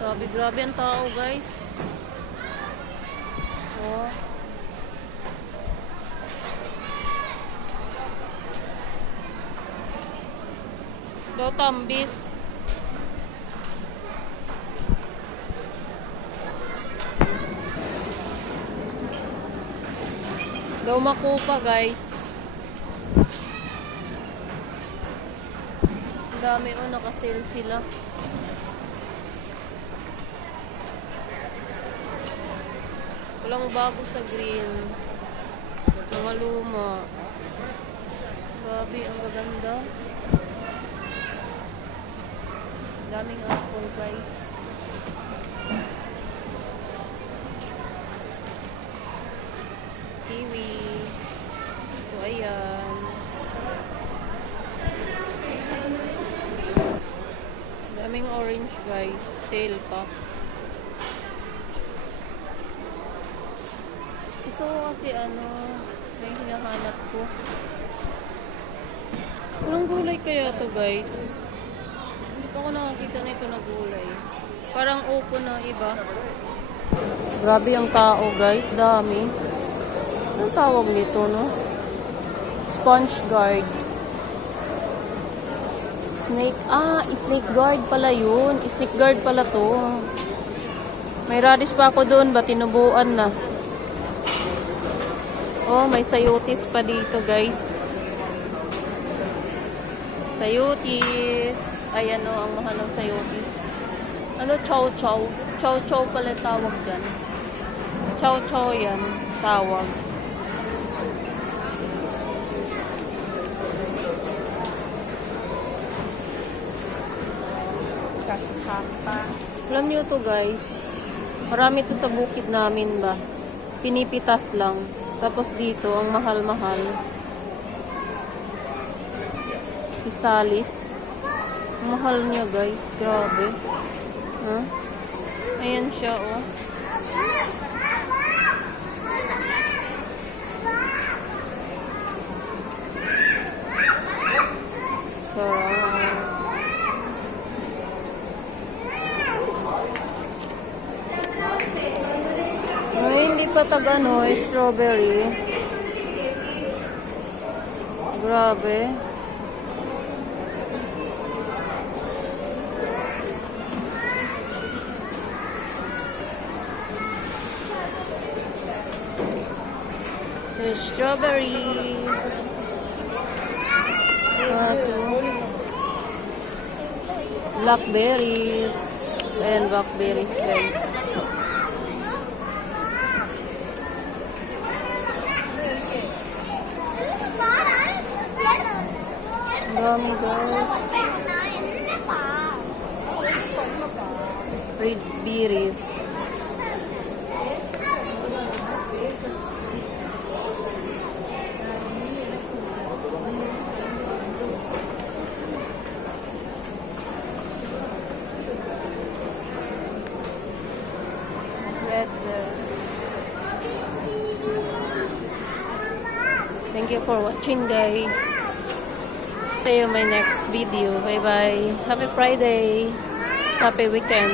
Grabe, grabe ang tao, guys. Oh. Daw tambis. Daw makupa, guys. Ang dami o, nakasale sila. Walang bago sa green. Mga luma. Grabe, ang maganda. Daming apple, guys. Kiwi. So, ayan. Daming orange, guys. Sale pa. Gusto ko kasi may hinahanap ko. Anong gulay kaya to, guys? Hindi pa ako nakakita nito na gulay. Parang opo na iba. Grabe ang tao, guys. Dami. Anong tawag nito, no? Sponge guard. Snake. Snake guard pala yun. Snake guard pala to. May radish pa ako doon. Ba tinubuan na? Oh, may sayotis pa dito, guys. Sayotis. Ayan o, ang mahal ng sayotis. Ano, chow chow? Chow chow pala tawag dyan. Chow chow yan, tawag. Kasasapa. Alam niyo to, guys. Marami to sa bukid namin ba. Pinipitas lang. Tapos dito, ang mahal-mahal. Isalis. Ang mahal niya, guys. Grabe. Huh? Ayan siya, oh. Hindi pa strawberry. Grabe. There's strawberry. Blackberries. And blackberries, guys. Dami, guys. Red berries. Red berries. Thank you for watching, guys. See you in my next video. Bye bye. Happy Friday. Happy weekend.